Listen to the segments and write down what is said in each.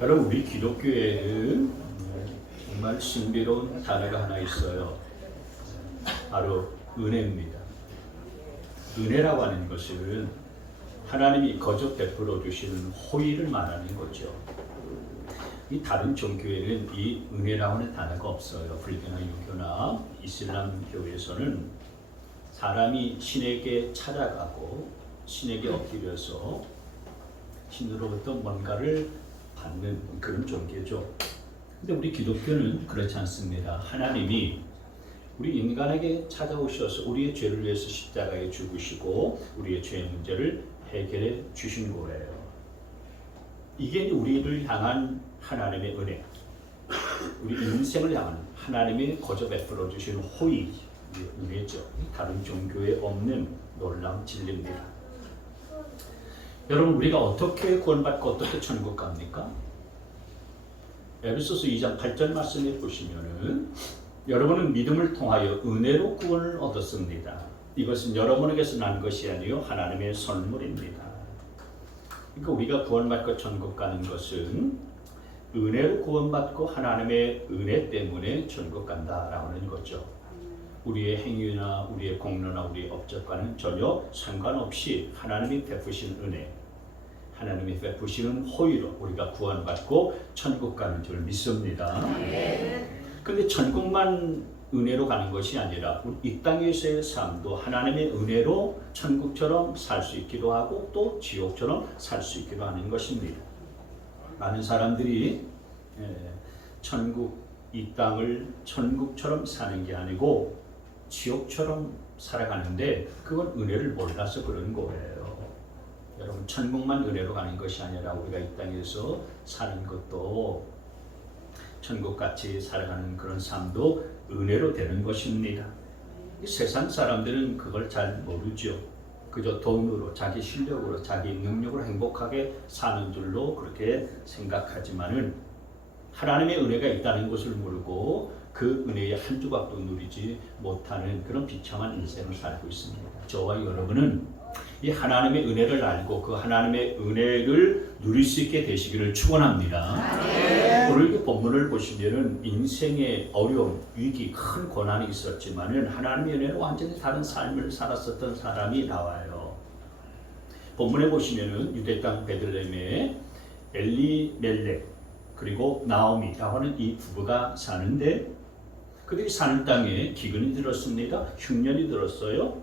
여러분, 우리 기독교에는 정말 신비로운 단어가 하나 있어요. 바로 은혜입니다. 은혜라고 하는 것은 하나님이 거저 베풀어 주시는 호의를 말하는 거죠. 이 다른 종교에는 이 은혜라고 하는 단어가 없어요. 불교나 유교나 이슬람 교에서는 사람이 신에게 찾아가고 신에게 엎드려서 신으로부터 뭔가를 받는 그런 종교죠. 근데 우리 기독교는 그렇지 않습니다. 하나님이 우리 인간에게 찾아오셔서 우리의 죄를 위해서 십자가에 죽으시고 우리의 죄 문제를 해결해 주신 거예요. 이게 우리를 향한 하나님의 은혜, 우리 인생을 향한 하나님의 거저 베풀어 주시는 호의, 은혜죠. 다른 종교에 없는 놀라운 진리입니다. 여러분, 우리가 어떻게 구원받고 어떻게 천국 갑니까? 에베소서 2장 8절 말씀에 보시면은 여러분은 믿음을 통하여 은혜로 구원을 얻었습니다. 이것은 여러분에게서 난 것이 아니요 하나님의 선물입니다. 그러니까 우리가 구원받고 천국 가는 것은 은혜로 구원받고 하나님의 은혜 때문에 천국 간다라고 하는 거죠. 우리의 행위나 우리의 공로나 우리의 업적과는 전혀 상관없이 하나님이 베푸신 은혜, 하나님이 베푸시는 호의로 우리가 구원받고 천국 가는 줄 믿습니다. 그런데 천국만 은혜로 가는 것이 아니라 이 땅에서의 삶도 하나님의 은혜로 천국처럼 살 수 있기도 하고 또 지옥처럼 살 수 있기도 하는 것입니다. 많은 사람들이 이 땅을 천국처럼 사는 게 아니고 지옥처럼 살아가는데 그건 은혜를 몰라서 그런 거예요. 여러분, 천국만 은혜로 가는 것이 아니라 우리가 이 땅에서 사는 것도 천국같이 살아가는 그런 삶도 은혜로 되는 것입니다. 세상 사람들은 그걸 잘 모르죠. 그저 돈으로, 자기 실력으로, 자기 능력으로 행복하게 사는 줄로 그렇게 생각하지만은 하나님의 은혜가 있다는 것을 모르고 그 은혜의 한 조각도 누리지 못하는 그런 비참한 인생을 살고 있습니다. 저와 여러분은 이 하나님의 은혜를 알고 그 하나님의 은혜를 누릴 수 있게 되시기를 축원합니다. 오늘 이 본문을 보시면은 인생의 어려움, 위기, 큰 고난이 있었지만은 하나님의 은혜로 완전히 다른 삶을 살았었던 사람이 나와요. 본문에 보시면은 유대 땅 베들레헴에 엘리멜렉 그리고 나오미라고 하는 이 부부가 사는데 그들이 사는 땅에 기근이 들었습니다. 흉년이 들었어요.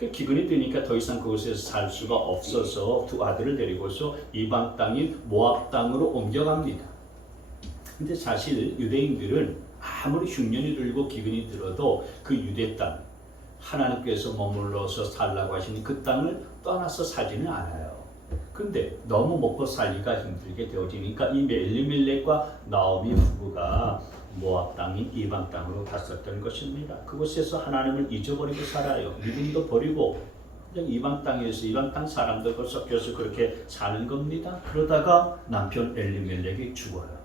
기근이 드니까 더 이상 그곳에서 살 수가 없어서 두 아들을 데리고서 이방 땅인 모압 땅으로 옮겨갑니다. 근데 사실 유대인들은 아무리 흉년이 들고 기근이 들어도 그 유대 땅, 하나님께서 머물러서 살라고 하시는 그 땅을 떠나서 살지는 않아요. 근데 너무 먹고 살기가 힘들게 되어지니까 이 엘리멜렉과 나오미 부부가 모압 땅인 이방 땅으로 갔었던 것입니다. 그곳에서 하나님을 잊어버리고 살아요. 믿음도 버리고 그냥 이방 땅에서 이방 땅 사람들과 섞여서 그렇게 사는 겁니다. 그러다가 남편 엘리멜렉이 죽어요.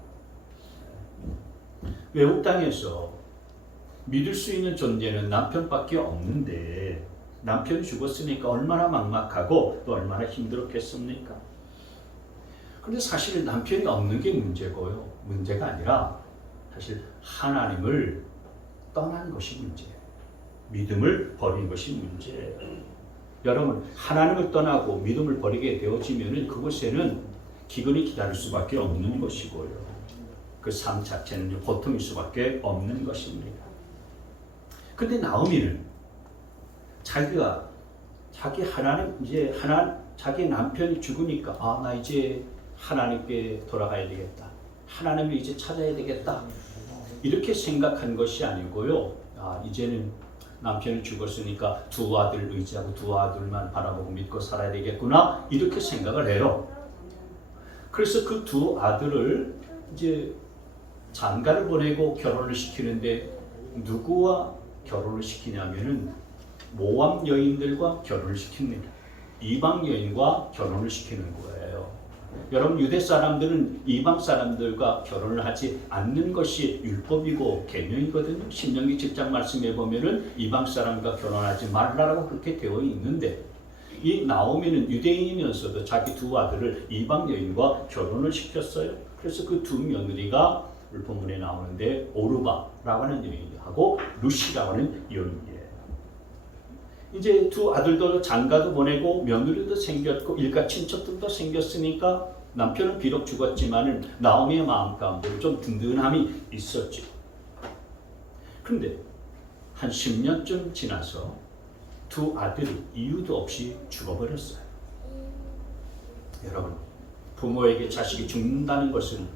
외국 땅에서 믿을 수 있는 존재는 남편밖에 없는데 남편이 죽었으니까 얼마나 막막하고 또 얼마나 힘들었겠습니까? 그런데 사실 남편이 없는 게 문제고요. 문제가 아니라 사실 하나님을 떠난 것이 문제예요. 믿음을 버린 것이 문제예요. 여러분, 하나님을 떠나고 믿음을 버리게 되어지면 그곳에는 기근이 기다릴 수밖에 없는 것이고요. 그 삶 자체는 고통일 수밖에 없는 것입니다. 근데 나오미는 자기 남편이 죽으니까 나 이제 하나님께 돌아가야 되겠다. 하나님을 이제 찾아야 되겠다. 이렇게 생각한 것이 아니고요. 이제는 남편이 죽었으니까 두 아들을 의지하고 두 아들만 바라보고 믿고 살아야 되겠구나. 이렇게 생각을 해요. 그래서 그 두 아들을 이제 장가를 보내고 결혼을 시키는데 누구와 결혼을 시키냐면은 모압 여인들과 결혼을 시킵니다. 이방 여인과 결혼을 시키는 거예요. 여러분, 유대 사람들은 이방 사람들과 결혼을 하지 않는 것이 율법이고 계명이거든요. 신명기 10장 말씀에 보면은 이방 사람과 결혼하지 말라라고 그렇게 되어 있는데 이 나오미는 유대인이면서도 자기 두 아들을 이방 여인과 결혼을 시켰어요. 그래서 그 두 며느리가 오늘 본문에 나오는데 오르바라고 하는 여인하고 루시라고 하는 여인이에요. 이제 두 아들도 장가도 보내고 며느리도 생겼고 일가 친척들도 생겼으니까 남편은 비록 죽었지만은 나오미의 마음 가운데 좀 든든함이 있었죠. 그런데 한 10년쯤 지나서 두 아들이 이유도 없이 죽어버렸어요. 여러분, 부모에게 자식이 죽는다는 것은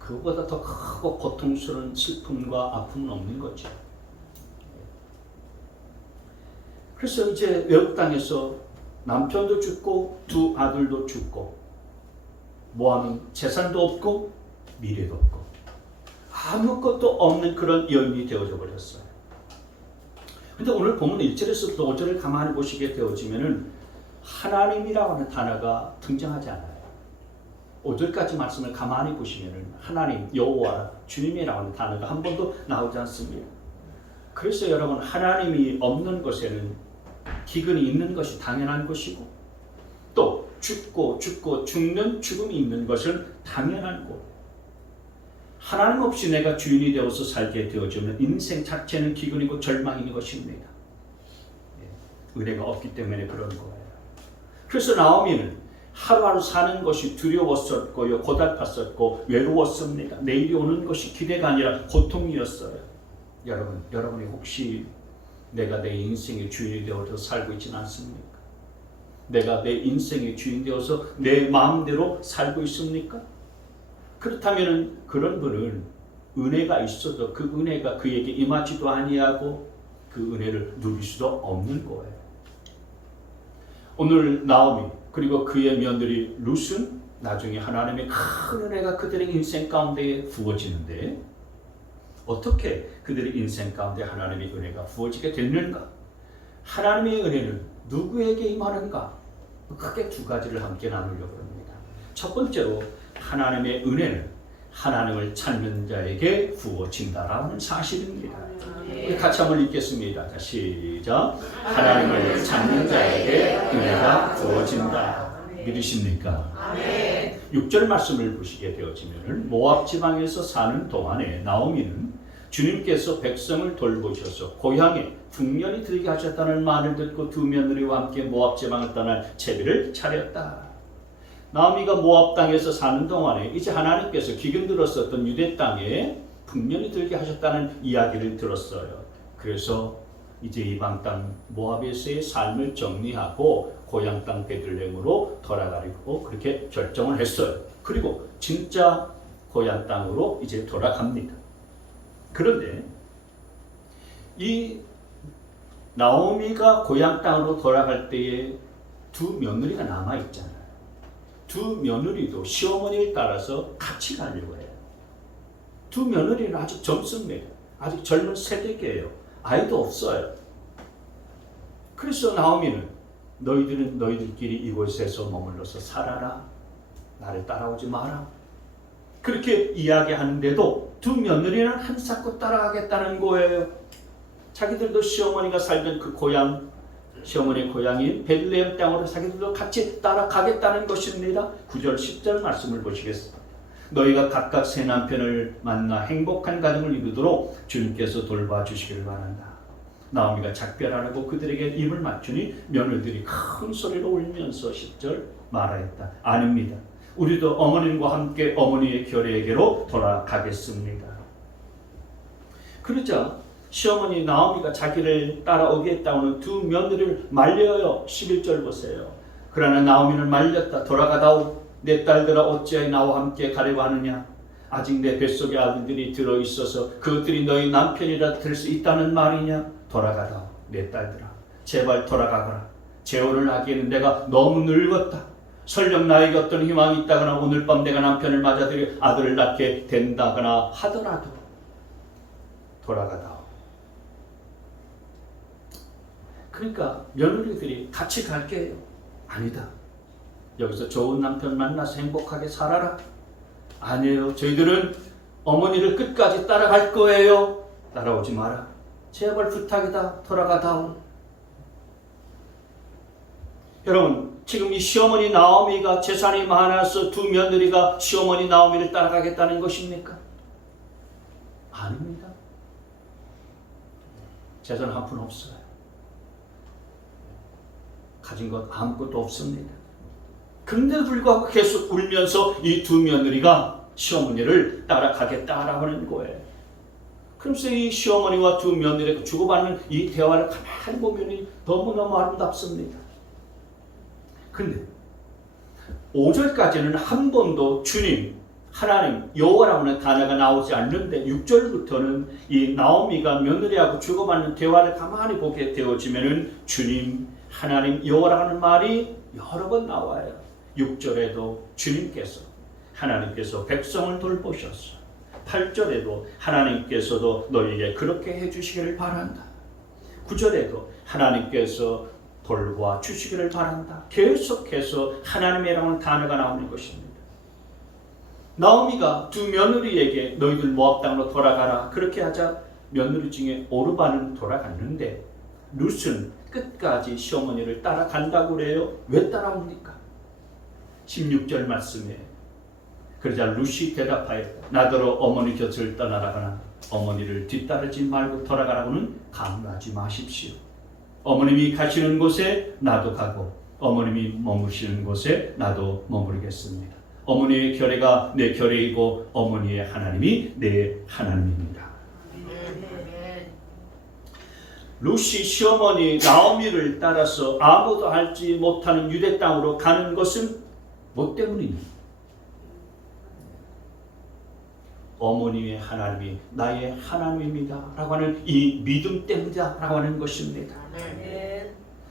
그보다 더 크고 고통스러운 슬픔과 아픔은 없는 거죠. 그래서 이제 외국 땅에서 남편도 죽고 두 아들도 죽고 모아놓은 재산도 없고 미래도 없고 아무것도 없는 그런 여인이 되어져 버렸어요. 근데 오늘 보면 1절에서부터 5절을 가만히 보시게 되어지면은 하나님이라고 하는 단어가 등장하지 않아요. 5절까지 말씀을 가만히 보시면은 하나님, 여호와, 주님이라고 하는 단어가 한 번도 나오지 않습니다. 그래서 여러분, 하나님이 없는 곳에는 기근이 있는 것이 당연한 것이고 또 죽고 죽는 죽음이 있는 것은 당연한 것. 하나님 없이 내가 주인이 되어서 살게 되어지면 인생 자체는 기근이고 절망인 것입니다. 은혜가 없기 때문에 그런 거예요. 그래서 나오미는 하루하루 사는 것이 두려웠었고요, 고달팠었고 외로웠습니다. 내일이 오는 것이 기대가 아니라 고통이었어요. 여러분이 혹시 내가 내 인생의 주인이 되어서 살고 있지는 않습니까? 내가 내 인생의 주인 되어서 내 마음대로 살고 있습니까? 그렇다면 그런 분은 은혜가 있어도 그 은혜가 그에게 임하지도 아니하고 그 은혜를 누릴 수도 없는 거예요. 오늘 나오미 그리고 그의 며느리 룻은 나중에 하나님의 큰 은혜가 그들의 인생 가운데 부어지는데 어떻게 그들의 인생 가운데 하나님의 은혜가 부어지게 됐는가? 하나님의 은혜는 누구에게 임하는가? 크게 두 가지를 함께 나누려고 합니다. 첫 번째로 하나님의 은혜는 하나님을 찾는 자에게 부어진다라는 사실입니다. 같이 한번 읽겠습니다. 자, 시작. 하나님을 찾는 자에게 은혜가 부어진다. 믿으십니까? 아멘. 6절 말씀을 보시게 되어지면 모압 지방에서 사는 동안에 나오미는 주님께서 백성을 돌보셔서 고향에 풍년이 들게 하셨다는 말을 듣고 두 며느리와 함께 모압 지방을 떠날 채비를 차렸다. 나오미가 모압 땅에서 사는 동안에 이제 하나님께서 기근 들었었던 유대 땅에 풍년이 들게 하셨다는 이야기를 들었어요. 그래서 이제 이방 땅 모압에서의 삶을 정리하고 고향 땅 베들레헴으로 돌아가려고 그렇게 결정을 했어요. 그리고 진짜 고향 땅으로 이제 돌아갑니다. 그런데 이 나오미가 고향 땅으로 돌아갈 때에 두 며느리가 남아 있잖아요. 두 며느리도 시어머니에 따라서 같이 가려고 해요. 두 며느리는 아직 젊습니다. 아직 젊은 세대기예요. 아이도 없어요. 그래서 나오미는 너희들은 너희들끼리 이곳에서 머물러서 살아라. 나를 따라오지 마라. 그렇게 이야기하는데도 두 며느리는 한사코 따라가겠다는 거예요. 자기들도 시어머니가 살던 그 고향, 시어머니의 고향인 베들레헴 땅으로 자기들도 같이 따라가겠다는 것입니다. 9절 10절 말씀을 보시겠습니다. 너희가 각각 새 남편을 만나 행복한 가정을 이루도록 주님께서 돌봐주시기를 바란다. 나오미가 작별하라고 그들에게 입을 맞추니 며느리들이 큰 소리로 울면서 10절 말하였다. 아닙니다. 우리도 어머님과 함께 어머니의 결례에게로 돌아가겠습니다. 그러자 시어머니 나오미가 자기를 따라오겠다고는 두 며느리를 말려요. 11절 보세요. 그러나 나오미는 말렸다. 돌아가다오. 내 딸들아 어찌하여 나와 함께 가려고 하느냐? 아직 내 뱃속에 아들들이 들어있어서 그것들이 너희 남편이라 될 수 있다는 말이냐? 돌아가다오. 내 딸들아 제발 돌아가거라. 재혼을 하기에는 내가 너무 늙었다. 설령 나에게 어떤 희망이 있다거나 오늘 밤 내가 남편을 맞아들여 아들을 낳게 된다거나 하더라도 돌아가다오. 그러니까 며느리들이 같이 갈게요. 아니다. 여기서 좋은 남편 만나서 행복하게 살아라. 아니에요. 저희들은 어머니를 끝까지 따라갈 거예요. 따라오지 마라. 제발 부탁이다. 돌아가다오. 여러분, 지금 이 시어머니 나오미가 재산이 많아서 두 며느리가 시어머니 나오미를 따라가겠다는 것입니까? 아닙니다. 재산 한 푼 없어요. 가진 것 아무것도 없습니다. 그런데도 불구하고 계속 울면서 이 두 며느리가 시어머니를 따라가겠다라고 하는 거예요. 그러면서 이 시어머니와 두 며느리가 주고받는 이 대화를 가만히 보면 너무너무 아름답습니다. 그런데 5절까지는 한 번도 주님, 하나님, 여호와라고 하는 단어가 나오지 않는데 6절부터는 이 나오미가 며느리하고 주고받는 대화를 가만히 보게 되어지면은 주님, 하나님, 여호와라고 하는 말이 여러 번 나와요. 6절에도 주님께서, 하나님께서 백성을 돌보셨어. 8절에도 하나님께서도 너희에게 그렇게 해주시기를 바란다. 9절에도 하나님께서 돌봐 주시기를 바란다. 계속해서 하나님이라는 단어가 나오는 것입니다. 나오미가 두 며느리에게 너희들 모압 땅으로 돌아가라 그렇게 하자 며느리 중에 오르바는 돌아갔는데 룻은 끝까지 시어머니를 따라간다고 그래요. 왜 따라옵니까? 16절 말씀에 그러자 룻이 대답하여 나더러 어머니 곁을 떠나라거나 어머니를 뒤따르지 말고 돌아가라고는 강요하지 마십시오. 어머님이 가시는 곳에 나도 가고 어머님이 머무시는 곳에 나도 머무르겠습니다. 어머니의 결례가 내 결례이고 어머니의 하나님이 내 하나님입니다. 룻이 시어머니 나오미를 따라서 아무도 알지 못하는 유대 땅으로 가는 것은 뭐 때문입니까? 어머니의 하나님이 나의 하나님입니다 라고 하는 이 믿음 때문이다 라고 하는 것입니다.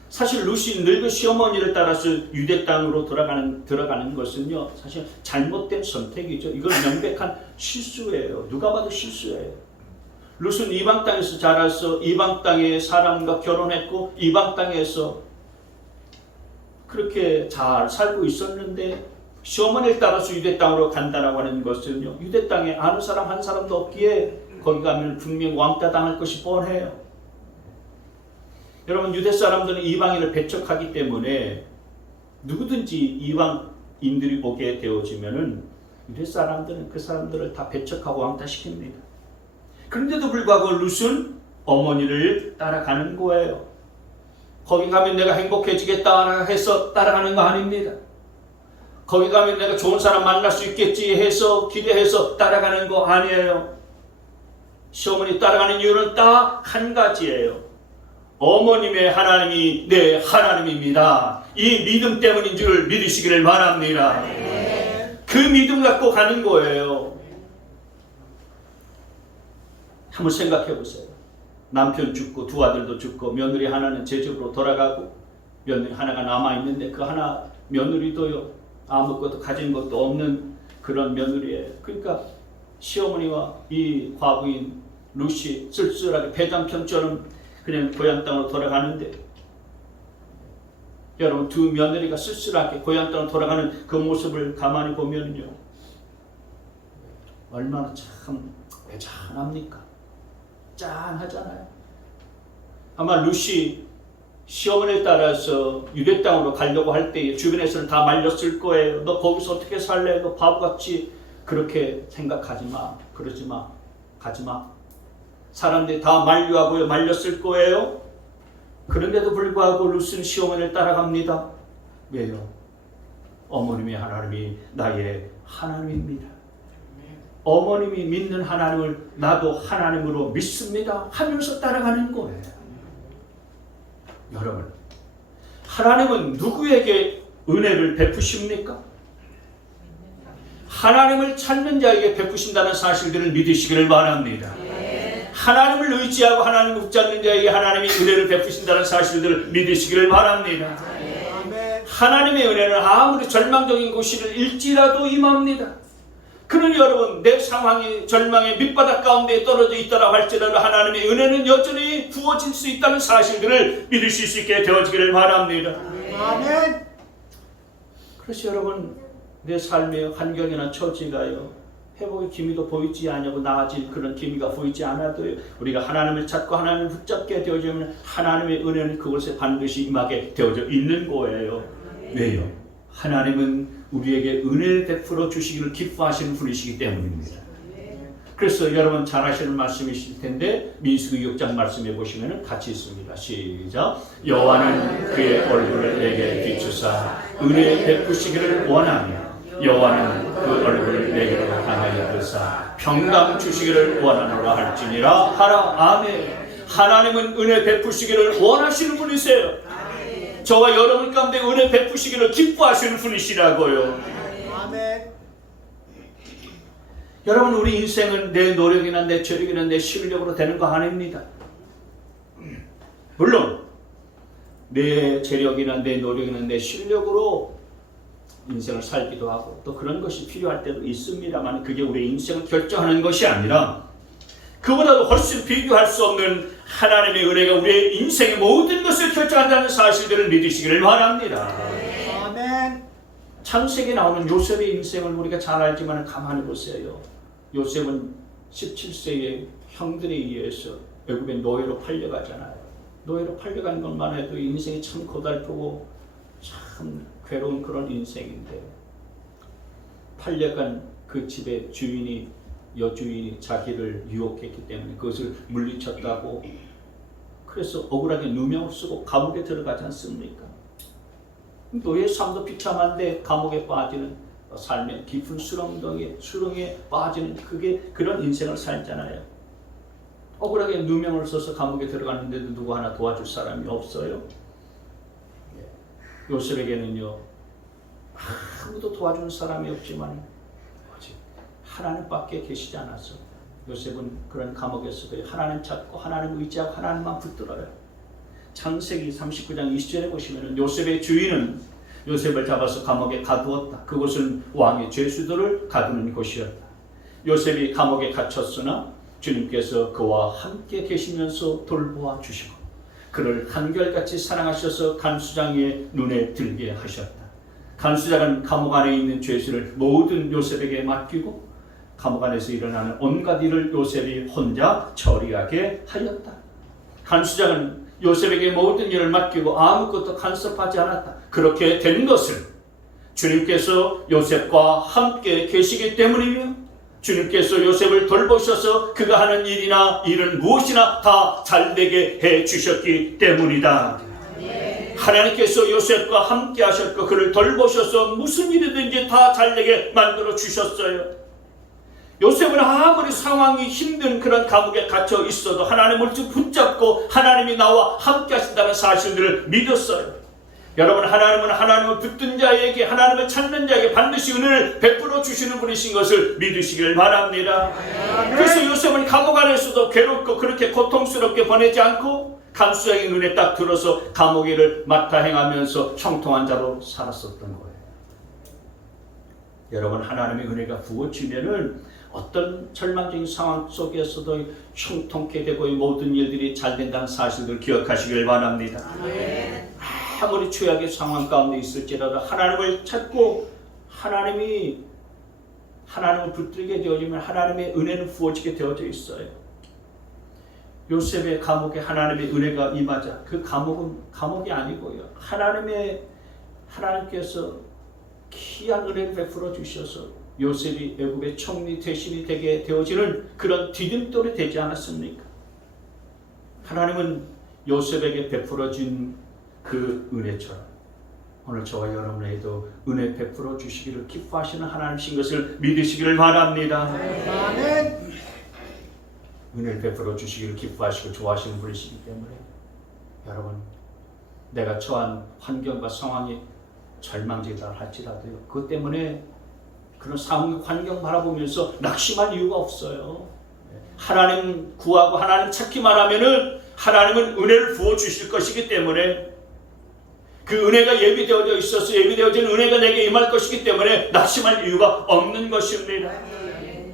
사실 룻이 늙은 시어머니를 따라서 유대 땅으로 들어가는 것은요 사실 잘못된 선택이죠. 이건 명백한 실수예요. 누가 봐도 실수예요. 룻은 이방 땅에서 자라서 이방 땅의 사람과 결혼했고 이방 땅에서 그렇게 잘 살고 있었는데 시어머니를 따라서 유대 땅으로 간다라고 하는 것은요 유대 땅에 아는 사람 한 사람도 없기에 거기 가면 분명 왕따 당할 것이 뻔해요. 여러분 유대 사람들은 이방인을 배척하기 때문에 누구든지 이방인들이 보게 되어지면은 유대 사람들은 그 사람들을 다 배척하고 왕따시킵니다. 그런데도 불구하고 룻은 어머니를 따라가는 거예요. 거기 가면 내가 행복해지겠다 해서 따라가는 거 아닙니다. 거기 가면 내가 좋은 사람 만날 수 있겠지 해서 기대해서 따라가는 거 아니에요. 시어머니 따라가는 이유는 딱 한 가지예요. 어머님의 하나님이 내 하나님입니다. 이 믿음 때문인 줄 믿으시기를 바랍니다. 그 믿음 갖고 가는 거예요. 한번 생각해 보세요. 남편 죽고 두 아들도 죽고 며느리 하나는 제 집으로 돌아가고 며느리 하나가 남아있는데 그 하나 며느리도요 아무것도 가진 것도 없는 그런 며느리예요. 그러니까 시어머니와 이 과부인 룻이 쓸쓸하게 배단편처럼 그냥 고향 땅으로 돌아가는데 여러분 두 며느리가 쓸쓸하게 고향 땅으로 돌아가는 그 모습을 가만히 보면요 얼마나 참 애잔합니까? 짠하잖아요. 아마 룻이 시어머니에 따라서 유대 땅으로 가려고 할 때 주변에서는 다 말렸을 거예요. 너 거기서 어떻게 살래? 너 바보같이 그렇게 생각하지 마. 그러지 마. 가지 마. 사람들이 다 만류하고요. 말렸을 거예요. 그런데도 불구하고 룻은 시어머니를 따라갑니다. 왜요? 어머님의 하나님이 나의 하나님입니다. 어머님이 믿는 하나님을 나도 하나님으로 믿습니다 하면서 따라가는 거예요. 여러분, 하나님은 누구에게 은혜를 베푸십니까? 하나님을 찾는 자에게 베푸신다는 사실들을 믿으시기를 바랍니다. 하나님을 의지하고 하나님을 붙잡는 자에게 하나님이 은혜를 베푸신다는 사실들을 믿으시기를 바랍니다. 하나님의 은혜는 아무리 절망적인 곳일지라도 임합니다. 그러니 여러분 내 상황이 절망의 밑바닥 가운데 떨어져 있다고 할지라도 하나님의 은혜는 여전히 부어질 수 있다는 사실들을 믿으실 수 있게 되어지기를 바랍니다. 아멘. 그래서 여러분 내 삶의 환경이나 처지가요 회복의 기미도 보이지 않냐고 나아질 그런 기미가 보이지 않아도 우리가 하나님을 찾고 하나님을 붙잡게 되어지면 하나님의 은혜는 그곳에 반드시 임하게 되어져 있는 거예요. 왜요? 하나님은 우리에게 은혜를 베풀어 주시기를 기뻐하시는 분이시기 때문입니다. 그래서 여러분 잘 아시는 말씀이실 텐데 민수기 6장 말씀해 보시면 같이 있습니다. 시작. 여호와는 그의 얼굴을 내게 비추사 은혜 베푸시기를 원하며 여호와는 그 얼굴을 내게로 향하여 드사 평강 주시기를 원하노라 할지니라 하라. 아멘. 하나님은 은혜 베푸시기를 원하시는 분이세요. 저와 여러분 가운데 은혜 베푸시기를 기뻐하시는 분이시라고요. 아멘. 여러분 우리 인생은 내 노력이나 내 체력이나 내 실력으로 되는 거 아닙니다. 물론 내 재력이나 내 노력이나 내 실력으로 인생을 살기도 하고 또 그런 것이 필요할 때도 있습니다만 그게 우리의 인생을 결정하는 것이 아니라 그보다도 훨씬 비교할 수 없는 하나님의 은혜가 우리의 인생의 모든 것을 결정한다는 사실들을 믿으시기를 바랍니다. 아멘. 창세기에 나오는 요셉의 인생을 우리가 잘 알지만 가만히 보세요. 요셉은 17세에 형들에 의해서 애굽에 노예로 팔려가잖아요. 노예로 팔려간 것만 해도 인생이 참 고달프고 참 괴로운 그런 인생인데 팔려간 그 집의 주인이 여주인이 자기를 유혹했기 때문에 그것을 물리쳤다고 그래서 억울하게 누명을 쓰고 감옥에 들어가지 않습니까? 노예 삶도 비참한데 감옥에 빠지는 삶의 깊은 수렁에 빠지는 그런 인생을 살잖아요. 억울하게 누명을 써서 감옥에 들어갔는데도 누구 하나 도와줄 사람이 없어요. 요셉에게는요 아무도 도와주는 사람이 없지만 아직 하나님밖에 계시지 않았어. 요셉은 그런 감옥에서도 하나님 찾고 하나님 의지하고 하나님만 붙들어요. 창세기 39장 20절에 보시면 요셉의 주인은 요셉을 잡아서 감옥에 가두었다. 그곳은 왕의 죄수들을 가두는 곳이었다. 요셉이 감옥에 갇혔으나 주님께서 그와 함께 계시면서 돌보아 주시고 그를 한결같이 사랑하셔서 간수장의 눈에 들게 하셨다. 간수장은 감옥 안에 있는 죄수를 모든 요셉에게 맡기고 감옥 안에서 일어나는 온갖 일을 요셉이 혼자 처리하게 하였다. 간수장은 요셉에게 모든 일을 맡기고 아무것도 간섭하지 않았다. 그렇게 된 것은 주님께서 요셉과 함께 계시기 때문이며 주님께서 요셉을 돌보셔서 그가 하는 일은 무엇이나 다 잘되게 해주셨기 때문이다. 하나님께서 요셉과 함께 하셨고 그를 돌보셔서 무슨 일이든지 다 잘되게 만들어 주셨어요. 요셉은 아무리 상황이 힘든 그런 감옥에 갇혀 있어도 하나님을 붙잡고 하나님이 나와 함께 하신다는 사실들을 믿었어요. 여러분 하나님은 하나님을 붙든 자에게 하나님을 찾는 자에게 반드시 은혜를 베풀어 주시는 분이신 것을 믿으시길 바랍니다. 그래서 요셉은 감옥 안에서도 괴롭고 그렇게 고통스럽게 보내지 않고 간수장의 눈에 딱 들어서 감옥 일을 맡아 행하면서 형통한 자로 살았었던 거예요. 여러분 하나님의 은혜가 부어지면은 어떤 절망적인 상황 속에서도 형통케 되고 모든 일들이 잘 된다는 사실을 기억하시길 바랍니다. 아무리 최악의 상황 가운데 있을지라도 하나님을 찾고 하나님을 붙들게 되어지면 하나님의 은혜는 부어지게 되어져 있어요. 요셉의 감옥에 하나님의 은혜가 임하자 그 감옥은 감옥이 아니고요. 하나님께서 귀한 은혜를 베풀어 주셔서 요셉이 애굽의 총리 대신이 되게 되어지는 그런 디딤돌이 되지 않았습니까? 하나님은 요셉에게 베풀어진 그 은혜처럼 오늘 저와 여러분에게도 은혜 베풀어 주시기를 기뻐하시는 하나님이신 것을 믿으시기를 바랍니다. 아멘. 은혜를 베풀어 주시기를 기뻐하시고 좋아하시는 분이시기 때문에 여러분 내가 처한 환경과 상황이 절망적이다 할지라도요. 그것 때문에 그런 상황 환경 바라보면서 낙심할 이유가 없어요. 하나님 구하고 하나님 찾기만 하면은 하나님은 은혜를 부어 주실 것이기 때문에 그 은혜가 예비되어져 있어서 예비되어진 은혜가 내게 임할 것이기 때문에 낙심할 이유가 없는 것입니다.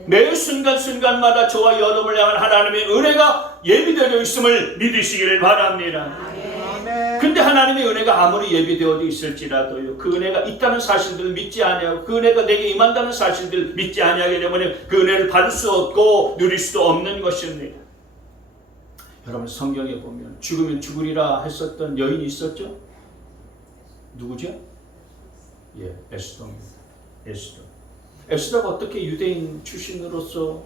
매 순간순간마다 저와 여러분을 향한 하나님의 은혜가 예비되어 있음을 믿으시기를 바랍니다. 근데 그런데 하나님의 은혜가 아무리 예비되어져 있을지라도요, 그 은혜가 있다는 사실들을 믿지 아니하고 그 은혜가 내게 임한다는 사실들을 믿지 아니하게 되면 그 은혜를 받을 수 없고 누릴 수도 없는 것입니다. 여러분, 성경에 보면 죽으면 죽으리라 했었던 여인이 있었죠? 누구죠? 예, 에스더입니다. 에스더. 에스더가 어떻게 유대인 출신으로서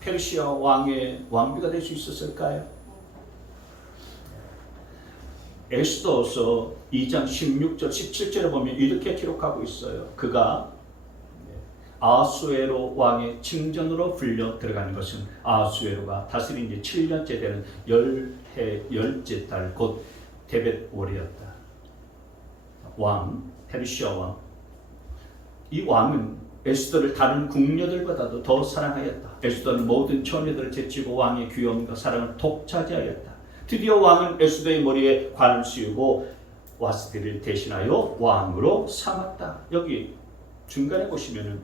페르시아 왕의 왕비가 될 수 있었을까요? 에스더서 2장 16절 17절에 보면 이렇게 기록하고 있어요. 그가 아하수에로 왕의 칭전으로 불려 들어가는 것은 아하수에로가 다스린 지 7년째 되는 열째 달 곧 데벳월이었다. 왕, 페르시아 왕. 이 왕은 에스더를 다른 궁녀들보다도 더 사랑하였다. 에스더는 모든 처녀들을 제치고 왕의 귀여움과 사랑을 독차지하였다. 드디어 왕은 에스더의 머리에 관을 씌우고 와스디를 대신하여 왕으로 삼았다. 여기 중간에 보시면은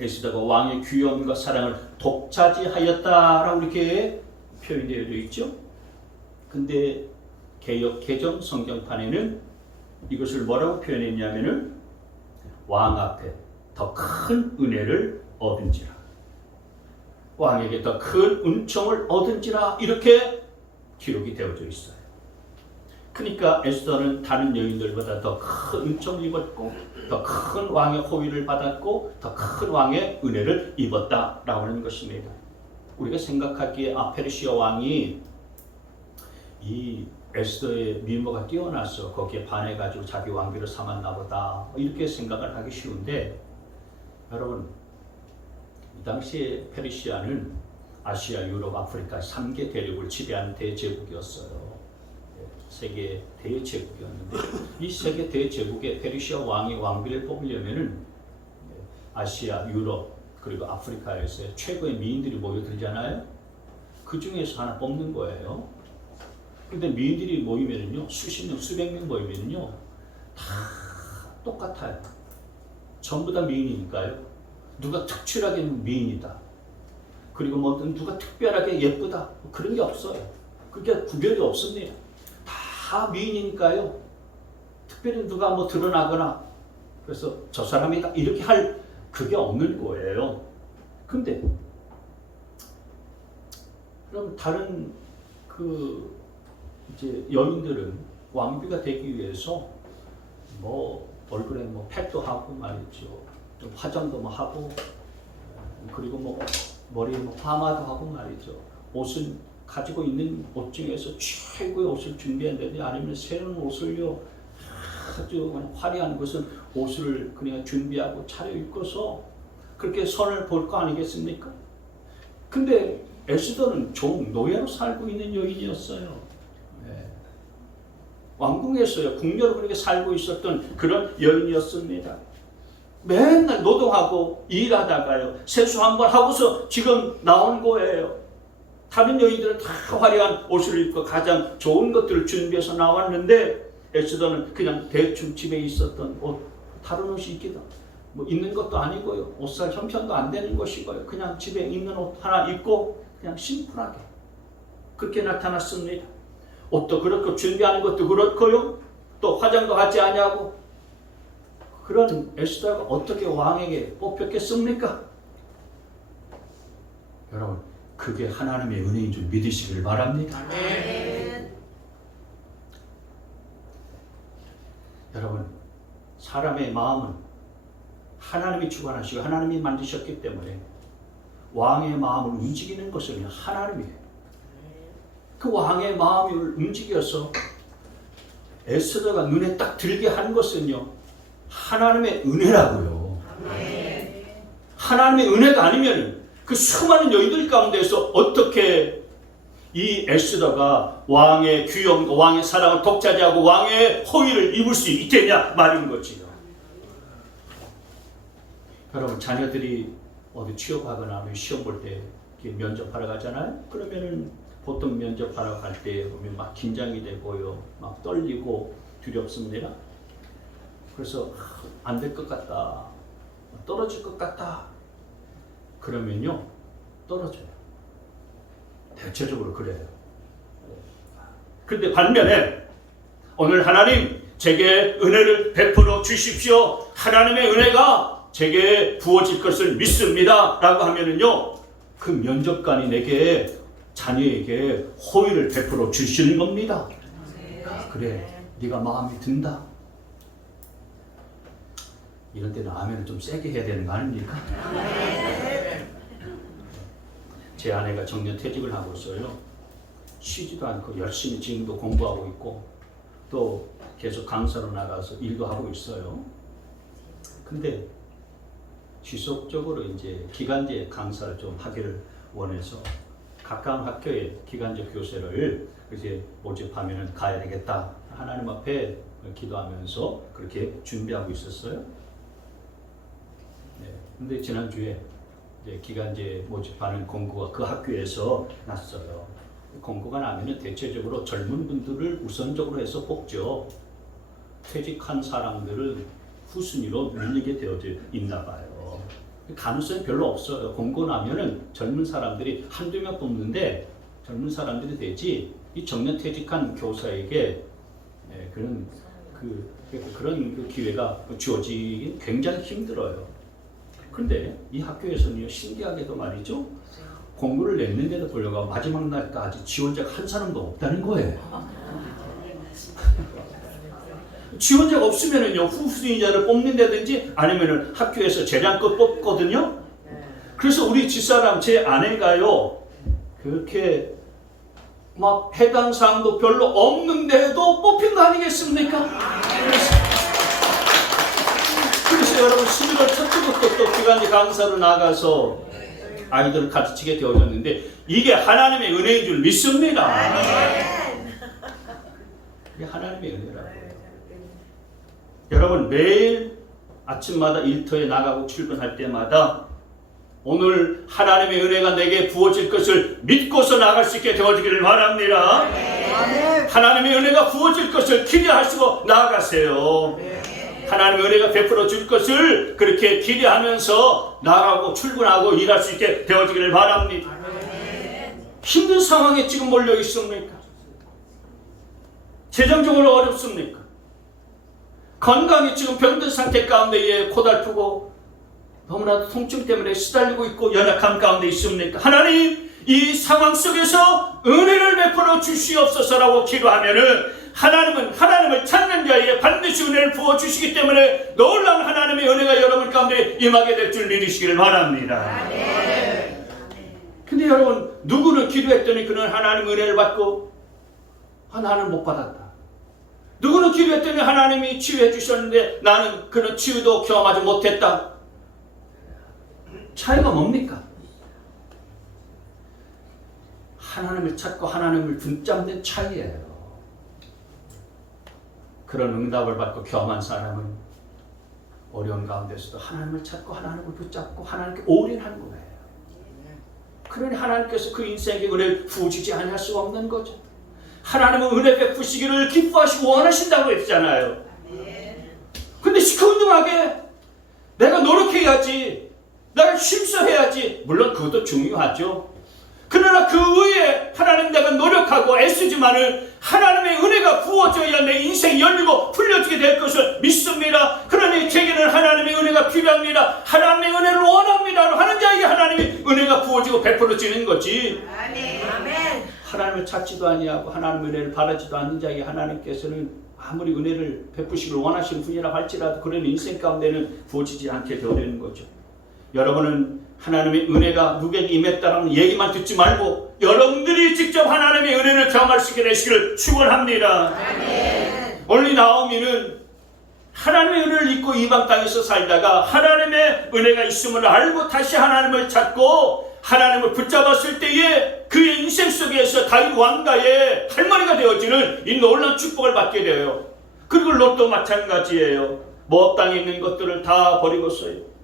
에스더가 왕의 귀여움과 사랑을 독차지하였다라고 이렇게 표현되어 있죠. 근데 개역 개정 성경판에는 이것을 뭐라고 표현했냐면은 왕 앞에 더 큰 은혜를 얻은지라, 왕에게 더 큰 은총을 얻은지라 이렇게 기록이 되어져 있어요. 그러니까 에스더는 다른 여인들보다 더 큰 은총을 입었고 더 큰 왕의 호의를 받았고 더 큰 왕의 은혜를 입었다라고 하는 것입니다. 우리가 생각하기에 페르시아 왕이 이 에스더의 미모가 뛰어나서 거기에 반해가지고 자기 왕비를 삼았나 보다 이렇게 생각을 하기 쉬운데, 여러분, 이 당시에 페르시아는 아시아, 유럽, 아프리카 3개 대륙을 지배하는 대제국이었어요. 세계 대제국이었는데 이 세계 대제국의 페르시아 왕이 왕비를 뽑으려면은 아시아, 유럽 그리고 아프리카에서 최고의 미인들이 모여들잖아요. 그 중에서 하나 뽑는 거예요. 근데 미인들이 모이면은요, 수십 명, 수백 명 모이면은요, 다 똑같아요. 전부 다 미인이니까요. 누가 특출하게 미인이다. 그리고 뭐 누가 특별하게 예쁘다. 그런 게 없어요. 그게 구별이 없습니다. 다 미인이니까요. 특별히 누가 뭐 드러나거나 그래서 저 사람이다 이렇게 할 그게 없는 거예요. 근데 그럼 다른 그 이제 여인들은 왕비가 되기 위해서 뭐 얼굴에 뭐 팩도 하고 말이죠. 좀 화장도 뭐 하고 그리고 뭐 머리에 뭐 파마도 하고 말이죠. 옷은 가지고 있는 옷 중에서 최고의 옷을 준비한다든지 아니면 새로운 옷을요 아주 화려한 것은 옷을 그냥 준비하고 차려입고서 그렇게 선을 볼 거 아니겠습니까? 근데 에스더는 노예로 살고 있는 여인이었어요. 네. 왕궁에서요 궁녀로 그렇게 살고 있었던 그런 여인이었습니다. 맨날 노동하고 일하다가요 세수 한번 하고서 지금 나온 거예요. 다른 여인들은 다 화려한 옷을 입고 가장 좋은 것들을 준비해서 나왔는데 에스더는 그냥 대충 집에 있었던 옷, 다른 옷이 있기도 뭐 있는 것도 아니고요. 옷 살 형편도 안 되는 것이고요. 그냥 집에 있는 옷 하나 입고 그냥 심플하게 그렇게 나타났습니다. 옷도 그렇고 준비하는 것도 그렇고요. 또 화장도 하지 아니하고 그런 에스더가 어떻게 왕에게 뽑혔겠습니까? 여러분, 그게 하나님의 은혜인 줄 믿으시길 바랍니다. 네. 여러분, 사람의 마음은 하나님이 주관하시고 하나님이 만드셨기 때문에 왕의 마음을 움직이는 것은 하나님이에요. 그 왕의 마음을 움직여서 에스더가 눈에 딱 들게 한 것은요 하나님의 은혜라고요. 하나님의 은혜가 아니면 그 수많은 여인들 가운데서 어떻게 이 에스더가 왕의 귀여움과 왕의 사랑을 독차지하고 왕의 호의를 입을 수 있겠냐 말인 거지요. 여러분, 자녀들이 어디 취업하거나 시험 볼 때 면접하러 가잖아요. 그러면은 보통 면접하러 갈 때 보면 막 긴장이 되고요, 막 떨리고 두렵습니다. 그래서 안 될 것 같다, 떨어질 것 같다. 그러면요 떨어져요. 대체적으로 그래요. 그런데 반면에 오늘 하나님 제게 은혜를 베풀어 주십시오. 하나님의 은혜가 제게 부어질 것을 믿습니다. 라고 하면은요, 그 면접관이 내게, 자녀에게 호의를 베풀어 주시는 겁니다. 아, 그래, 네가 마음이 든다. 이런 때는 아멘을 좀 세게 해야 되는 거 아닙니까? 제 아내가 정년퇴직을 하고 있어요. 쉬지도 않고 열심히 지금도 공부하고 있고 또 계속 강사로 나가서 일도 하고 있어요. 근데 지속적으로 이제 기간제 강사를 좀 하기를 원해서 가까운 학교에 기간제 교사를 이제 모집하면 가야 되겠다. 하나님 앞에 기도하면서 그렇게 준비하고 있었어요. 네. 근데 지난주에 이제 기간제 모집하는 공고가 그 학교에서 났어요. 공고가 나면은 대체적으로 젊은 분들을 우선적으로 해서 뽑죠. 퇴직한 사람들을 후순위로 밀리게 되어져 있나 봐요. 가능성이 별로 없어요. 공고 나면은 젊은 사람들이 한두 명 뽑는데 젊은 사람들이 되지 이 정년 퇴직한 교사에게 그런 그 기회가 주어지기 굉장히 힘들어요. 그런데 이 학교에서는요, 신기하게도 말이죠, 공고를 냈는데도 불구하고 마지막 날까지 지원자가 한 사람도 없다는 거예요. 지원자가 없으면은요, 후순위자를 뽑는다든지 아니면은 학교에서 재량껏 뽑거든요. 그래서 우리 집사람, 제 아내가요, 그렇게 막 해당 사항도 별로 없는데도 뽑힌 거 아니겠습니까? 그래서 여러분 11월 첫 주부터 또 기간제 강사로 나가서 아이들을 가르치게 되어졌는데 이게 하나님의 은혜인 줄 믿습니다. 이게 하나님의 은혜라고요. 여러분 매일 아침마다 일터에 나가고 출근할 때마다 오늘 하나님의 은혜가 내게 부어질 것을 믿고서 나갈 수 있게 되어지기를 바랍니다. 하나님의 은혜가 부어질 것을 기대하시고 나아가세요. 하나님의 은혜가 베풀어 줄 것을 그렇게 기대하면서 나가고 출근하고 일할 수 있게 되어지기를 바랍니다. 힘든 상황에 지금 몰려 있습니까? 재정적으로 어렵습니까? 건강이 지금 병든 상태 가운데에 고달프고 너무나도 통증 때문에 시달리고 있고 연약함 가운데 있습니까? 하나님, 이 상황 속에서 은혜를 베풀어 주시옵소서라고 기도하면은 하나님은 하나님을 찾는 자에게 반드시 은혜를 부어주시기 때문에 놀라운 하나님의 은혜가 여러분 가운데 임하게 될 줄 믿으시기를 바랍니다. 근데 여러분, 누구는 기도했더니 그는 하나님 은혜를 받고 나는 못 받았다. 누구는 기도했더니 하나님이 치유해 주셨는데 나는 그는 치유도 경험하지 못했다. 차이가 뭡니까? 하나님을 찾고 하나님을 붙잡는 차이예요. 그런 응답을 받고 경험한 사람은 어려운 가운데서도 하나님을 찾고 하나님을 붙잡고 하나님께 올인한 거예요. 그러니 하나님께서 그 인생에 은혜를 부어주지 않을 수가 없는 거죠. 하나님은 은혜 베푸시기를 기뻐하시고 원하신다고 했잖아요. 근데 시큰둥하게 내가 노력해야지, 내가 힘써해야지, 물론 그것도 중요하죠. 그러나 그 위에 하나님, 내가 노력하고 애쓰지만은 하나님의 은혜가 부어져야 내 인생이 열리고 풀려지게 될 것을 믿습니다. 그러니 제게는 하나님의 은혜가 필요합니다. 하나님의 은혜를 원합니다 하는 자에게 하나님의 은혜가 부어지고 베풀어지는 거지. 아멘. 하나님을 찾지도 아니하고 하나님의 은혜를 바라지도 않는 자에게 하나님께서는 아무리 은혜를 베푸시길 원하시는 분이라 할지라도 그런 인생 가운데는 부어지지 않게 되어지는 거죠. 여러분은 하나님의 은혜가 누구에게 임했다는 얘기만 듣지 말고 여러분들이 직접 하나님의 은혜를 경험할 수 있게 되시기를 축원합니다. 아멘. 오늘 나오미는 하나님의 은혜를 잊고 이방 땅에서 살다가 하나님의 은혜가 있음을 알고 다시 하나님을 찾고 하나님을 붙잡았을 때에 그의 인생 속에서 다윗 왕가의 할머니가 되어지는 이 놀라운 축복을 받게 돼요. 그리고 롯도 마찬가지예요. 모압 땅에 있는 것들을 다 버리고서요,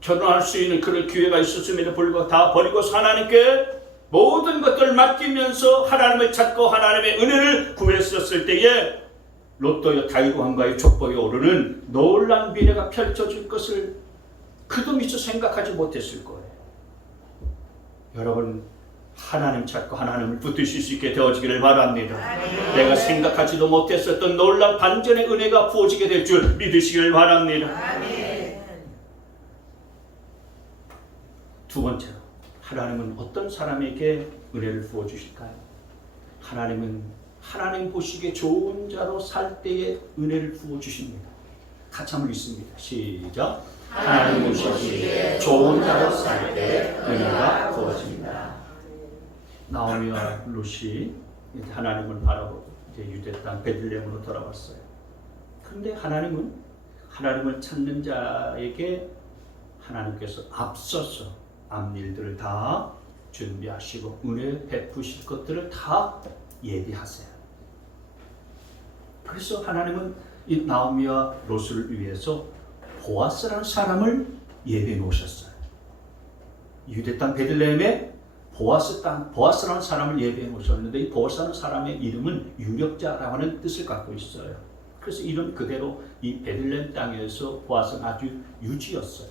결혼할 수 있는 그런 기회가 있었음에도 불구하고 다 버리고서 하나님께 모든 것들을 맡기면서 하나님을 찾고 하나님의 은혜를 구했었을 때에 롯도여 다윗 왕가의 족보에 오르는 놀라운 미래가 펼쳐질 것을 그도 미처 생각하지 못했을 거예요. 여러분, 하나님 찾고 하나님을 붙드실 수 있게 되어지기를 바랍니다. 내가 생각하지도 못했었던 놀라운 반전의 은혜가 부어지게 될 줄 믿으시기를 바랍니다. 두 번째로, 하나님은 어떤 사람에게 은혜를 부어주실까요? 하나님은 하나님 보시기에 좋은 자로 살 때에 은혜를 부어주십니다. 같이 한번 읽습니다. 시작. 하나님 보시기에 좋은 자로 살 때 은혜가 부어집니다. 나오미와 룻이 하나님을 바라보고 이제 유대 땅 베들레헴으로 돌아왔어요. 그런데 하나님을 찾는 자에게 하나님께서 앞서서 앞일들을 다 준비하시고 은혜 베푸실 것들을 다 예비하세요. 그래서 하나님은 이 나오미와 롯을 위해서 보아스라는 사람을 예비해 놓으셨어요. 유대 땅 베들레헴에 보아스라는 사람을 예비해 놓으셨는데 이 보아스라는 사람의 이름은 유력자라고 하는 뜻을 갖고 있어요. 그래서 이름 그대로 이 베들레헴 땅에서 보아스는 아주 유지였어요.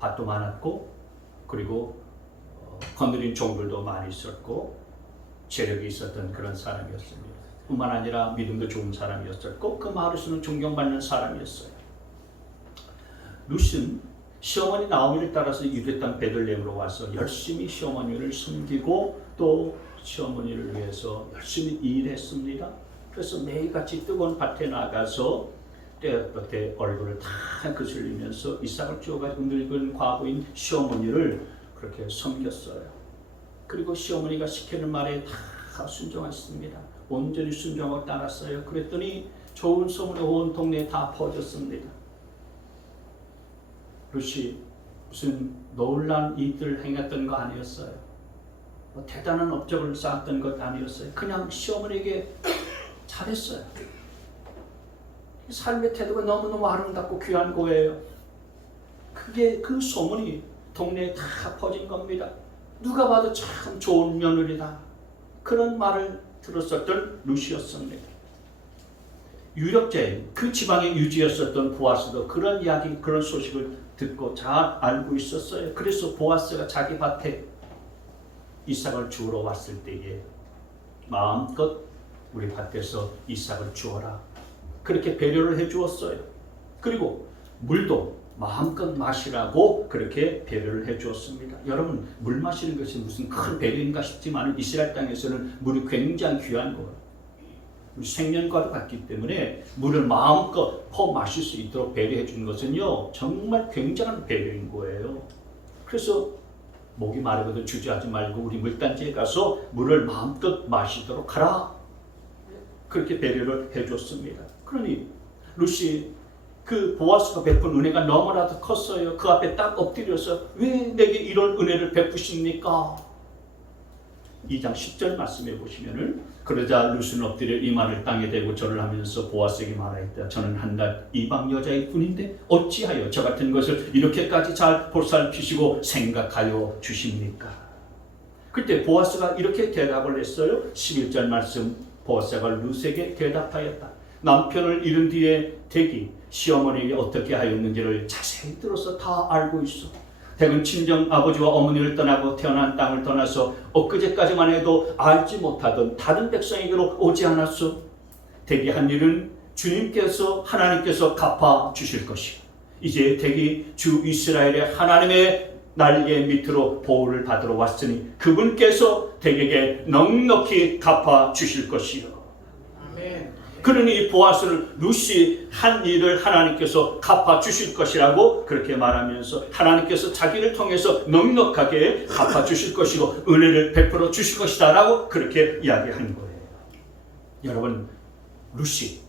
밭도 많았고 그리고 거느린 종들도 많이 있었고 재력이 있었던 그런 사람이었습니다. 뿐만 아니라 믿음도 좋은 사람이었었고 그 마을에서는 존경받는 사람이었어요. 룻은 시어머니 나오미를 따라서 유대 땅 베들레헴으로 와서 열심히 시어머니를 섬기고 또 시어머니를 위해서 열심히 일했습니다. 그래서 매일같이 뜨거운 밭에 나가서 때볕에 얼굴을 다 그슬리면서 이삭을 쥐어가지고 늙은 과부인 시어머니를 그렇게 섬겼어요. 그리고 시어머니가 시키는 말에 다 순종했습니다. 온전히 순종하고 따랐어요. 그랬더니 좋은 소문이 온 동네에 다 퍼졌습니다. 룻이 무슨 놀란 일들을 행했던 거 아니었어요. 대단한 업적을 쌓았던 것 아니었어요. 그냥 시어머니에게 잘했어요. 삶의 태도가 너무너무 아름답고 귀한 거예요. 그 소문이 동네에 다 퍼진 겁니다. 누가 봐도 참 좋은 며느리다. 그런 말을 들었었던 룻이었습니다. 유력자인 그 지방의 유지였었던 보아스도 그런 이야기, 그런 소식을 듣고 잘 알고 있었어요. 그래서 보아스가 자기 밭에 이삭을 주우러 왔을 때에 마음껏 우리 밭에서 이삭을 주어라. 그렇게 배려를 해주었어요. 그리고 물도 마음껏 마시라고 그렇게 배려를 해주었습니다. 여러분, 물 마시는 것이 무슨 큰 배려인가 싶지만 이스라엘 땅에서는 물이 굉장히 귀한 거예요. 생명과도 같기 때문에 물을 마음껏 퍼 마실 수 있도록 배려해 주는 것은요 정말 굉장한 배려인 거예요. 그래서 목이 마르거든 주저하지 말고 우리 물단지에 가서 물을 마음껏 마시도록 하라. 그렇게 배려를 해줬습니다. 그러니 룻이 그 보아스가 베푼 은혜가 너무나도 컸어요. 그 앞에 딱 엎드려서 왜 내게 이런 은혜를 베푸십니까? 2장 10절 말씀해 보시면은 그러자 룻은 엎드려 이마를 땅에 대고 절을 하면서 보아스에게 말하였다. 저는 한 날 이방 여자일 뿐인데 어찌하여 저 같은 것을 이렇게까지 잘 보살피시고 생각하여 주십니까? 그때 보아스가 이렇게 대답을 했어요. 11절 말씀, 보아스가 룻에게 대답하였다. 남편을 잃은 뒤에 댁이 시어머니에게 어떻게 하였는지를 자세히 들어서 다 알고 있어. 댁은 친정 아버지와 어머니를 떠나고 태어난 땅을 떠나서 엊그제까지만 해도 알지 못하던 다른 백성에게로 오지 않았어. 댁이 한 일은 주님께서 하나님께서 갚아 주실 것이요. 이제 댁이 주 이스라엘의 하나님의 날개 밑으로 보호를 받으러 왔으니 그분께서 댁에게 넉넉히 갚아 주실 것이요. 그러니 이 보아스를 룻이 한 일을 하나님께서 갚아 주실 것이라고 그렇게 말하면서 하나님께서 자기를 통해서 넉넉하게 갚아 주실 것이고 은혜를 베풀어 주실 것이다 라고 그렇게 이야기한 거예요. 여러분, 룻이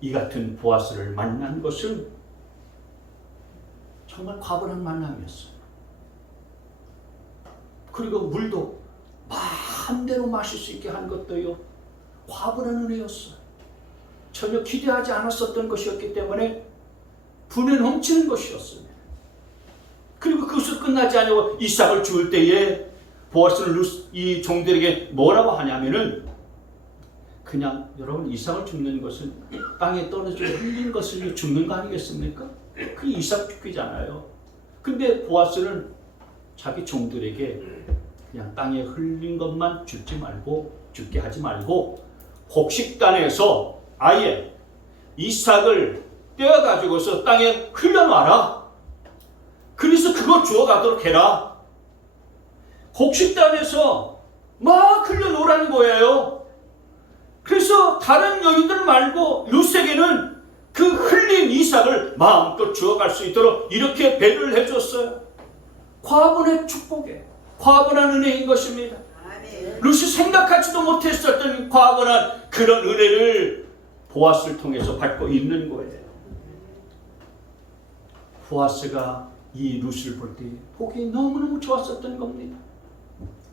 이 같은 보아스를 만난 것은 정말 과분한 만남이었어요. 그리고 물도 마음대로 마실 수 있게 한 것도요 과분한 은혜였어요. 전혀 기대하지 않았었던 것이었기 때문에 분에 넘치는 것이었습니다. 그리고 그것을 끝나지 않고 이삭을 주울 때에 보아스는 이 종들에게 뭐라고 하냐면은 그냥 여러분 이삭을 줍는 것은 땅에 떨어져 흘린 것을 줍는 거 아니겠습니까? 그게 이삭 죽기잖아요. 근데 보아스는 자기 종들에게 그냥 땅에 흘린 것만 죽게 하지 말고 곡식단에서 아예 이삭을 떼어가지고서 땅에 흘려놔라. 그래서 그거 주워가도록 해라. 곡식단에서 막 흘려놓으라는 거예요. 그래서 다른 여인들 말고 룻에게는 그 흘린 이삭을 마음껏 주워갈 수 있도록 이렇게 배려를 해줬어요. 과분의 축복에 과분한 은혜인 것입니다. 룻이 생각하지도 못했었던 과분한 그런 은혜를 보아스를 통해서 받고 있는 거예요. 보아스가 이 룻을 볼 때 보기 너무너무 좋았었던 겁니다.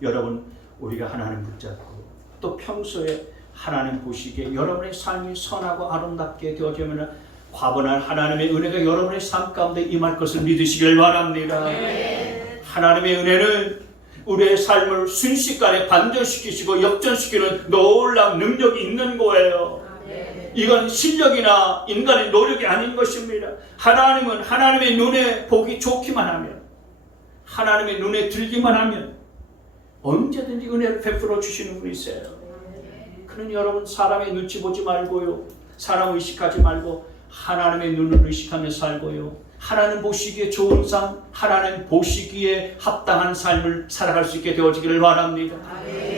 여러분, 우리가 하나님 붙잡고 또 평소에 하나님 보시기에 여러분의 삶이 선하고 아름답게 되어지면 과분한 하나님의 은혜가 여러분의 삶 가운데 임할 것을 믿으시길 바랍니다. 하나님의 은혜는 우리의 삶을 순식간에 반전시키시고 역전시키는 놀라운 능력이 있는 거예요. 이건 실력이나 인간의 노력이 아닌 것입니다. 하나님은 하나님의 눈에 보기 좋기만 하면, 하나님의 눈에 들기만 하면 언제든지 은혜를 베풀어 주시는 분이세요. 그러니 여러분, 사람의 눈치 보지 말고요, 사람 의식하지 말고 하나님의 눈을 의식하며 살고요, 하나님 보시기에 좋은 삶, 하나님 보시기에 합당한 삶을 살아갈 수 있게 되어지기를 바랍니다.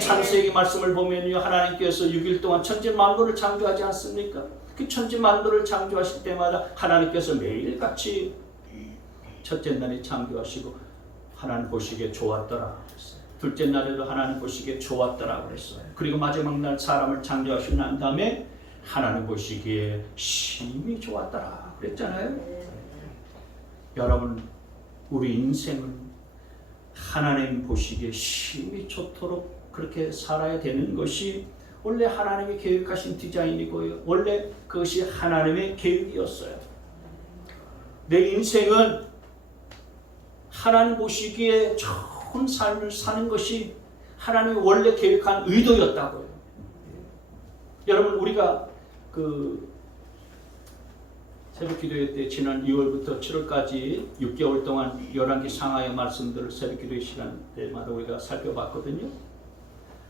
창세기 말씀을 보면요, 하나님께서 6일 동안 천지 만물을 창조하지 않습니까? 그 천지 만물을 창조하실 때마다 하나님께서 매일같이 첫째 날에 창조하시고 하나님 보시기에 좋았더라 그랬어요. 둘째 날에도 하나님 보시기에 좋았더라 그랬어요. 그리고 마지막 날 사람을 창조하시고 난 다음에 하나님 보시기에 심히 좋았더라 그랬잖아요. 여러분, 우리 인생은 하나님 보시기에 심히 좋도록 그렇게 살아야 되는 것이 원래 하나님이 계획하신 디자인이고요, 원래 그것이 하나님의 계획이었어요. 내 인생은 하나님 보시기에 좋은 삶을 사는 것이 하나님이 원래 계획한 의도였다고요. 여러분, 우리가 새벽 기도회 때 지난 2월부터 7월까지 6개월 동안 열왕기 상하의 말씀들을 새벽 기도회 시간 때마다 우리가 살펴봤거든요.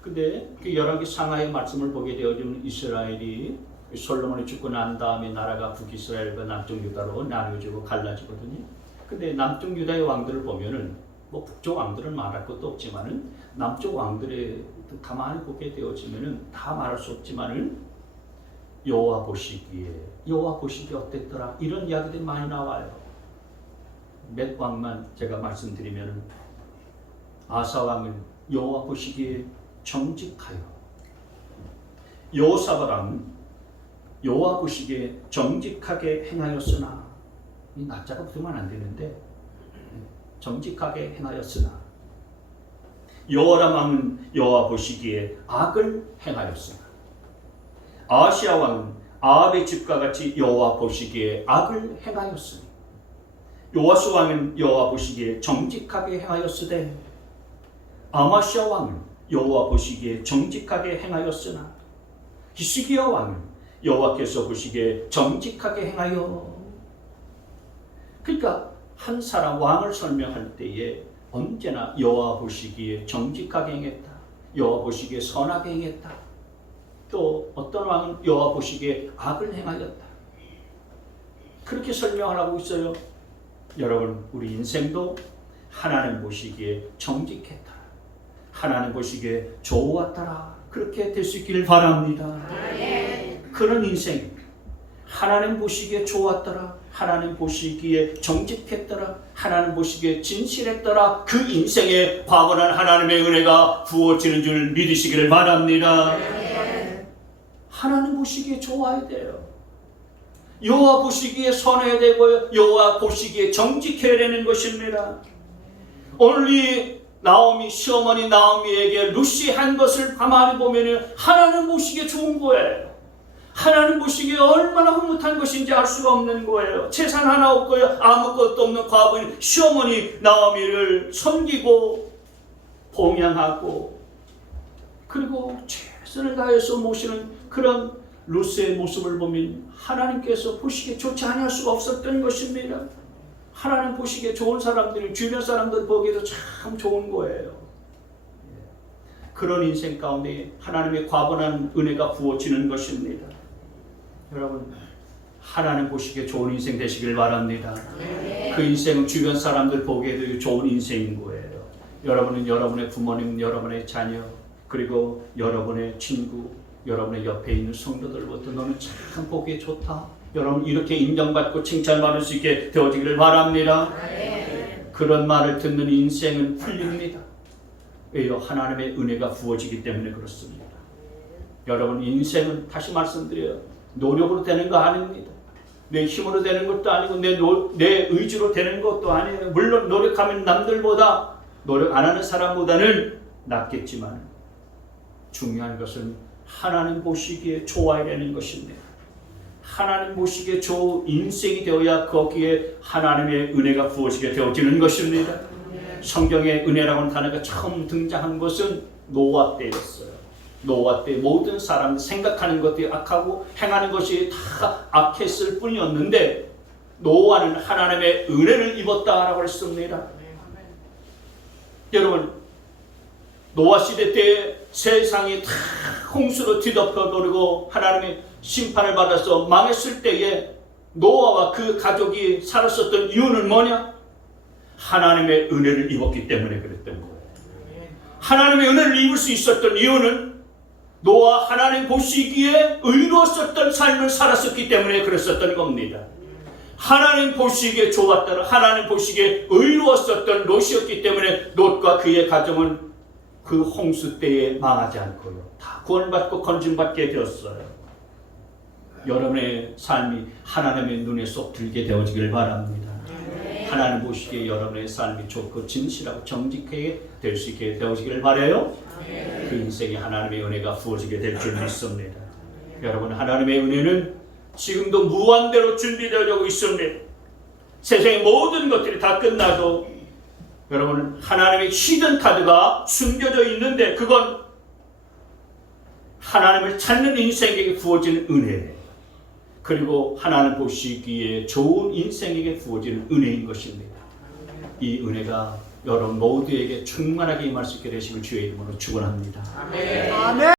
근데 그 열왕기 상하의 말씀을 보게 되어지면 이스라엘이 솔로몬이 죽고 난 다음에 나라가 북이스라엘과 남쪽 유다로 나뉘어지고 갈라지거든요. 근데 남쪽 유다의 왕들을 보면은 뭐 북쪽 왕들은 말할 것도 없지만은 남쪽 왕들의 가만히 보게 되어지면은 다 말할 수 없지만은 여호와 보시기에 어땠더라, 이런 이야기들이 많이 나와요. 몇 왕만 제가 말씀드리면, 아사 왕은 여호와 보시기에 정직하여, 여호사밧 왕은 여호와 보시기에 정직하게 행하였으나, 이 낮자가 붙으면 안 되는데 정직하게 행하였으나, 여호람 왕은 여호와 보시기에 악을 행하였으나, 아시아 왕은 아합의 집과 같이 여호와 보시기에 악을 행하였으니, 요아스 왕은 여호와 보시기에 정직하게 행하였으되, 아마시아 왕은 여호와 보시기에 정직하게 행하였으나, 히스기야 왕은 여호와께서 보시기에 정직하게 행하여. 그러니까 한 사람 왕을 설명할 때에 언제나 여호와 보시기에 정직하게 행했다, 여호와 보시기에 선하게 행했다, 또 어떤 왕은 여호와 보시기에 악을 행하였다, 그렇게 설명을 하고 있어요. 여러분, 우리 인생도 하나님 보시기에 정직했다, 하나님 보시기에 좋았더라, 그렇게 될 수 있기를 바랍니다. 그런 인생, 하나님 보시기에 좋았더라, 하나님 보시기에 정직했더라, 하나님 보시기에 진실했더라, 그 인생에 과분한 하나님의 은혜가 부어지는 줄 믿으시기를 바랍니다. 하나님 보시기에 좋아야 돼요. 여호와 보시기에 선해야 되고요, 여호와 보시기에 정직해야 되는 것입니다. 오늘 이 나오미, 시어머니 나오미에게 룻이 한 것을 가만히 보면 하나님 보시기에 좋은 거예요. 하나님 보시기에 얼마나 흐뭇한 것인지 알 수가 없는 거예요. 재산 하나 없고요, 아무것도 없는 과부인 시어머니 나오미를 섬기고 봉양하고 그리고 최선을 다해서 모시는 그런 룻의 모습을 보면 하나님께서 보시기에 좋지 않을 수가 없었던 것입니다. 하나님 보시기에 좋은 사람들이 주변 사람들 보기에도 참 좋은 거예요. 그런 인생 가운데 하나님의 과분한 은혜가 부어지는 것입니다. 여러분, 하나님 보시기에 좋은 인생 되시길 바랍니다. 그 인생은 주변 사람들 보기에도 좋은 인생인 거예요. 여러분은 여러분의 부모님, 여러분의 자녀, 그리고 여러분의 친구, 여러분의 옆에 있는 성도들부터 너는 참 보기에 좋다, 여러분 이렇게 인정받고 칭찬받을 수 있게 되어지기를 바랍니다. 그런 말을 듣는 인생은 풀립니다. 왜요? 하나님의 은혜가 부어지기 때문에 그렇습니다. 여러분, 인생은 다시 말씀드려요, 노력으로 되는 거 아닙니다. 내 힘으로 되는 것도 아니고 내 의지로 되는 것도 아니에요. 물론 노력하면 남들보다, 노력 안 하는 사람보다는 낫겠지만 중요한 것은 하나님 보시기에 좋아야 되는 것입니다. 하나님 보시기에 좋은 인생이 되어야 거기에 하나님의 은혜가 부어지게 되어지는 것입니다. 성경에 은혜라는 단어가 처음 등장한 것은 노아 때였어요. 노아 때 모든 사람 생각하는 것이 악하고 행하는 것이 다 악했을 뿐이었는데 노아는 하나님의 은혜를 입었다라고 했습니다. 여러분, 노아 시대 때 세상이 다 홍수로 뒤덮여버리고 하나님의 심판을 받아서 망했을 때에 노아와 그 가족이 살았었던 이유는 뭐냐? 하나님의 은혜를 입었기 때문에 그랬던 거예요. 하나님의 은혜를 입을 수 있었던 이유는 노아 하나님 보시기에 의로웠었던 삶을 살았었기 때문에 그랬었던 겁니다. 하나님 보시기에 좋았던, 하나님 보시기에 의로웠었던 롯이었기 때문에 롯과 그의 가정은 그 홍수 때에 망하지 않고요, 다 구원받고 건진받게 되었어요. 여러분의 삶이 하나님의 눈에 쏙 들게 되어지길 바랍니다. 하나님 보시기에 여러분의 삶이 좋고 진실하고 정직하게 될 수 있게 되어지기를 바라요. 그 인생에 하나님의 은혜가 부어지게 될 줄 믿습니다. 여러분, 하나님의 은혜는 지금도 무한대로 준비되어지고 있습니다. 세상의 모든 것들이 다 끝나도 여러분, 하나님의 히든 카드가 숨겨져 있는데 그건 하나님을 찾는 인생에게 부어지는 은혜예요. 그리고 하나님 보시기에 좋은 인생에게 부어지는 은혜인 것입니다. 이 은혜가 여러분 모두에게 충만하게 임할 수 있게 되시길 주의 이름으로 축원합니다. 아멘.